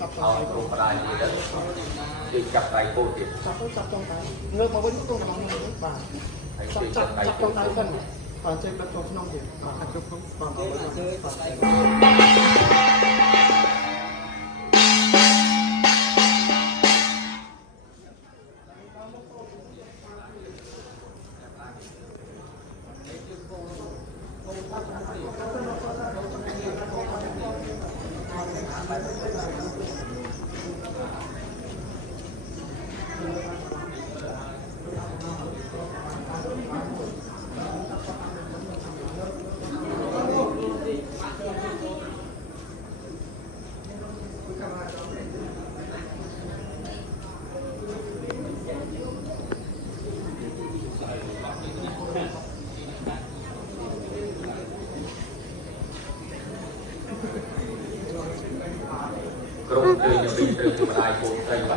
จับตรง เอา ไหน ตรงปลายนี่แล้วตีจับไตโคตร จับตรงไหนเงือกมาไว้ตรงน้องนี่บ่าจับตรงไหนกันป่านเจ็บกระจกน้องเด็กป่านกระจกป่านเอาไว้ក្រុមជួយជំរុញទៅជំរាយគោលត្រី